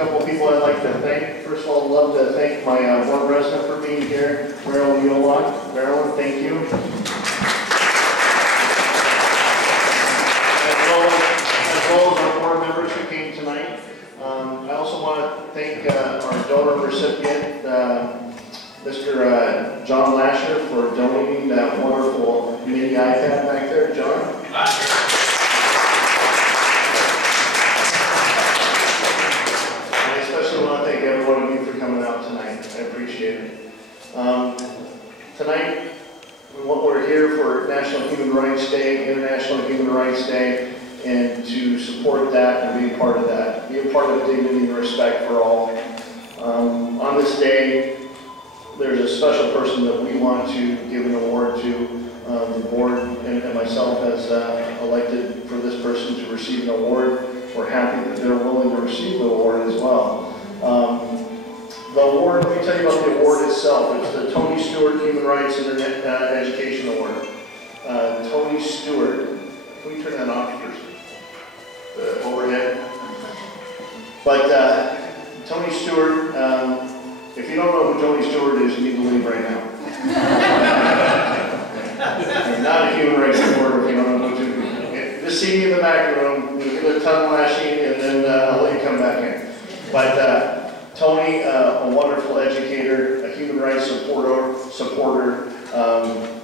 couple of people I'd like to thank. First of all, I'd love to thank my board president for being here, Marilyn Eubanks. Marilyn, thank you. As well as our board members who came tonight. I also want to thank our donor recipient, Mr. John Lasher, for donating that wonderful mini iPad back there. John? I especially want to thank every one of you for coming out tonight. I appreciate it. Tonight, we're here for National Human Rights Day, International Human Rights Day, and to support that and be a part of that. Be a part of dignity and respect for all. On this day, there's a special person that we want to give an award to. The board and myself has elected for this person to receive an award. We're happy that they're willing to receive the award as well. The award, let me tell you about the award itself. It's the Tony Stewart Human Rights Internet Education Award. Tony Stewart. Can we turn that off first? The overhead. But Tony Stewart, if you don't know who Tony Stewart is, you need to leave right now. You're not a human rights supporter if you don't know who to be. Just see me in the back room, we'll give a tongue lashing, and then I'll let you come back in. But Tony, a wonderful educator, a human rights supporter,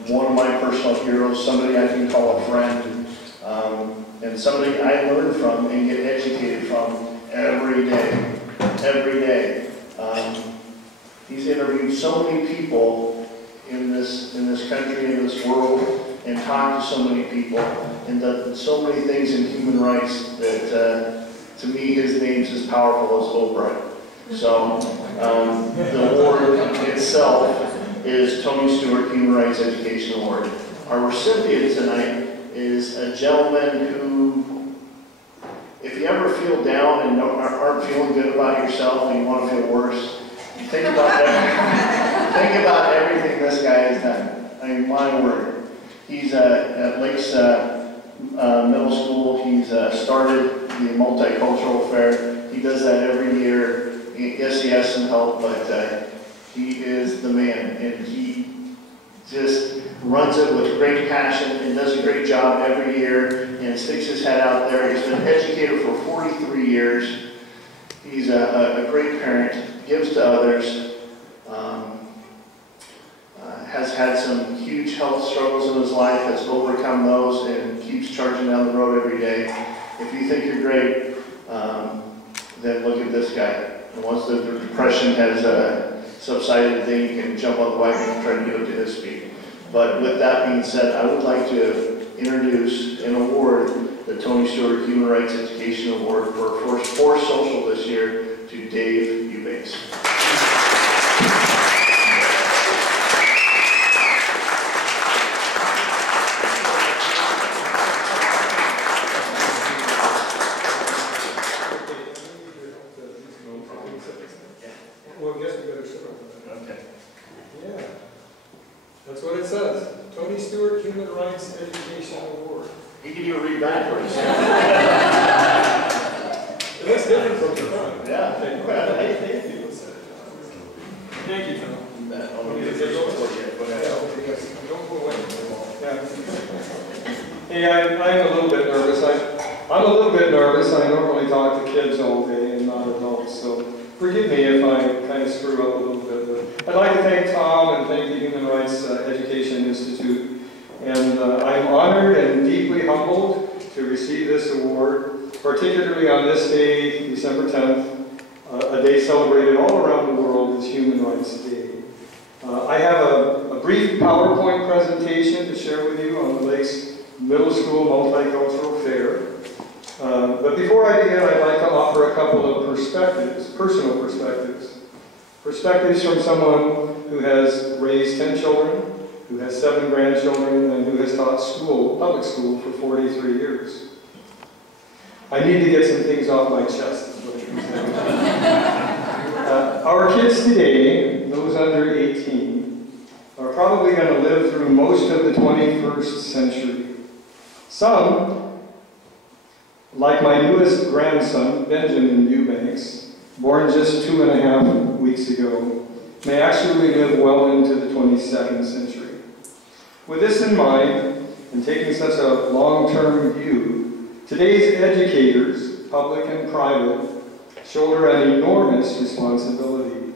one of my personal heroes, somebody I can call a friend, and somebody I learn from and get educated from every day. Every day. He's interviewed so many people in this country, in this world, and talked to so many people, and done so many things in human rights that, to me, his name's as powerful as Oprah. So, the award itself is Tony Stewart Human Rights Education Award. Our recipient tonight is a gentleman who, if you ever feel down and aren't feeling good about yourself and you want to feel worse, think about everything this guy has done. I mean, my word. He's at Lakes Middle School. He's started the Multicultural Faire. He does that every year. Yes, he has some help, but he is the man, and he just runs it with great passion and does a great job every year and sticks his head out there. He's been an educator for 43 years. He's a great parent, gives to others, has had some huge health struggles in his life, has overcome those, and keeps charging down the road every day. If you think you're great, then look at this guy. And once the depression has subsided, then you can jump on the wagon and try to get up to his feet. But with that being said, I would like to introduce and award the Tony Stewart Human Rights Education Award for social this year to Dave Eubanks. Well, I guess we better sit on that. Okay. Yeah. That's what it says. Tony Stewart Human Rights Education Award. He can even read backwards. It looks different from the front. Yeah. Thank you. Thank you, Tom. Don't go away. Yeah. Hey, I'm a little bit nervous. I'm a little bit nervous. I normally talk to kids all day and not adults, so forgive me if I kind of screw up a little bit. But I'd like to thank Tom and thank the Human Rights Education Institute. And I'm honored and deeply humbled to receive this award, particularly on this day, December 10th, a day celebrated all around the world as Human Rights Day. I have a brief PowerPoint presentation to share with you on the Lakes Middle School Multicultural Faire. But before I begin, I'd like to offer a couple of perspectives, personal perspectives. Perspectives from someone who has raised 10 children, who has 7 grandchildren, and who has taught public school for 43 years. I need to get some things off my chest. Our kids today, those under 18, are probably going to live through most of the 21st century. Some, like my newest grandson, Benjamin Eubanks, born just 2.5 weeks ago, may actually live well into the 22nd century. With this in mind, and taking such a long-term view, today's educators, public and private, shoulder an enormous responsibility.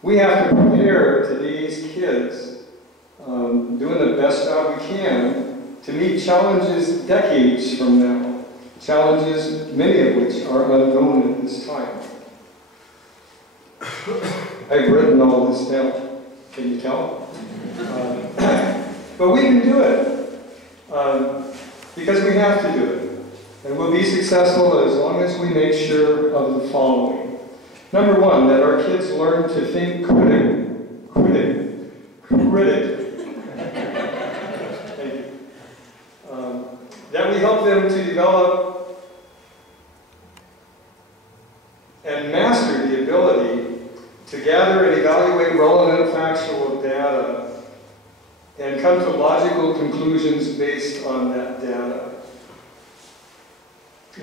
We have to prepare today's kids, doing the best job we can, to meet challenges decades from now, challenges many of which are unknown at this time. I've written all this down. Can you tell? But we can do it because we have to do it. And we'll be successful as long as we make sure of the following. Number one, that our kids learn to think critically. Thank you. That we help them to develop and master the ability to gather and evaluate relevant factual data and come to logical conclusions based on that data.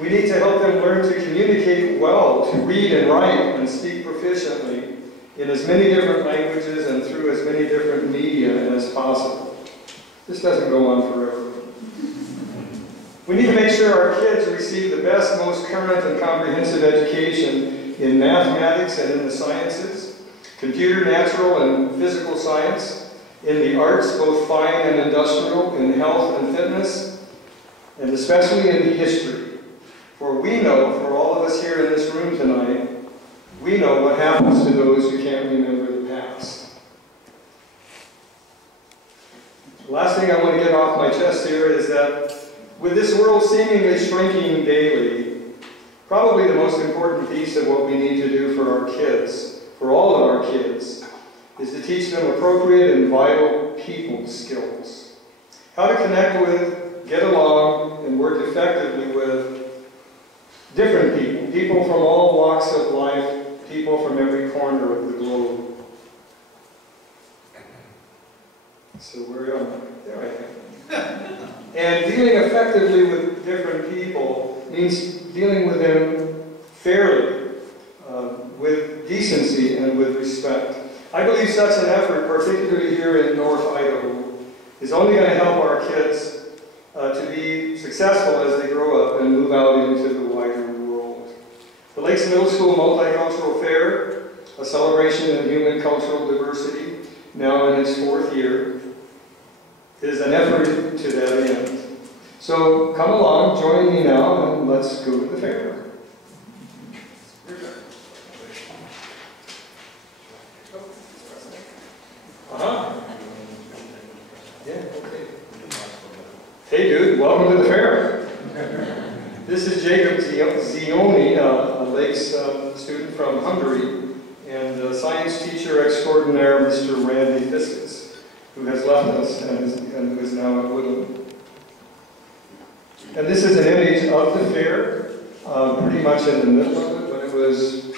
We need to help them learn to communicate well, to read and write and speak proficiently in as many different languages and through as many different media as possible. This doesn't go on forever. We need to make sure our kids receive the best, most current and comprehensive education in mathematics and in the sciences, computer, natural, and physical science, in the arts, both fine and industrial, in health and fitness, and especially in history. For we know, for all of us here in this room tonight, we know what happens to those who can't remember the past. The last thing I want to get off my chest here is that with this world seemingly shrinking daily, probably the most important piece of what we need to do for our kids, for all of our kids, is to teach them appropriate and vital people skills. How to connect with, get along, and work effectively with different people, people from all walks of life, people from every corner of the globe. So where am I? There I am. And dealing effectively with different people means dealing with them fairly, with decency and with respect. I believe such an effort, particularly here in North Idaho, is only going to help our kids to be successful as they grow up and move out into the wider world. The Lakes Middle School Multicultural Faire, a celebration of human cultural diversity, now in its 4th year, is an effort to that end. So come along, join me now, and let's go to the fair. Yeah, okay. Hey dude, welcome to the fair. This is Jacob Zioni, a Lakes student from Hungary, and a science teacher extraordinaire, Mr. Randy Fiskus, who has left us and who is now at Woodland. And this is an image of the fair, pretty much in the middle of it, when it was